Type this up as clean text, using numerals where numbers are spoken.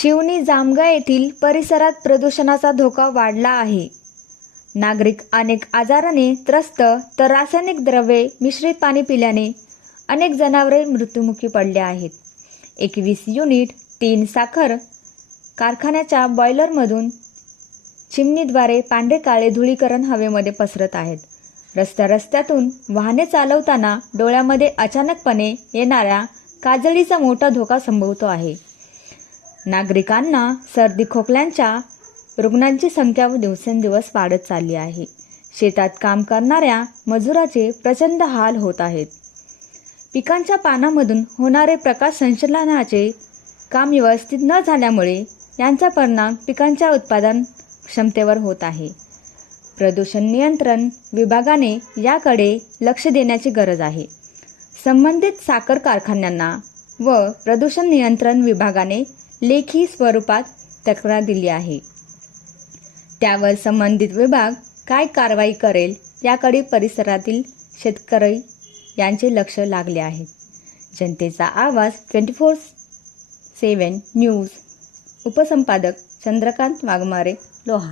शिवनी जामगा येथील परिसरात प्रदूषणाचा धोका वाढला आहे. नागरिक अनेक आजाराने त्रस्त तर रासायनिक द्रव्ये मिश्रित पाणी पिल्याने अनेक जनावरे मृत्युमुखी पडले आहेत. 21 युनिट 3 साखर कारखान्याच्या बॉयलरमधून चिमणीद्वारे पांढरे काळे धुळीकरण हवेमध्ये पसरत आहेत. रस्त्यातून वाहने चालवताना डोळ्यामध्ये अचानकपणे येणाऱ्या काजळीचा मोठा धोका संभवतो आहे. नागरिकांना सर्दी खोकल्यांच्या रुग्णांची संख्या दिवसेंदिवस वाढत चालली आहे. शेतात काम करणाऱ्या मजुराचे प्रचंड हाल होत आहेत. पिकांच्या पानामधून होणारे प्रकाश संश्लेषणाचे काम व्यवस्थित न झाल्यामुळे यांचा परिणाम पिकांच्या उत्पादन क्षमतेवर होत आहे. प्रदूषण नियंत्रण विभागाने याकडे लक्ष देण्याची गरज आहे. संबंधित साखर कारखान्यांना व प्रदूषण नियंत्रण विभागाने लेखी स्वरूपात तक्रार दिली आहे. त्यावर संबंधित विभाग काय कारवाई करेल याकडे परिसरातील शेतकरी यांचे लक्ष लागले आहे. जनतेचा आवाज 24/7 न्यूज उपसंपादक चंद्रकांत वाघमारे, लोहा.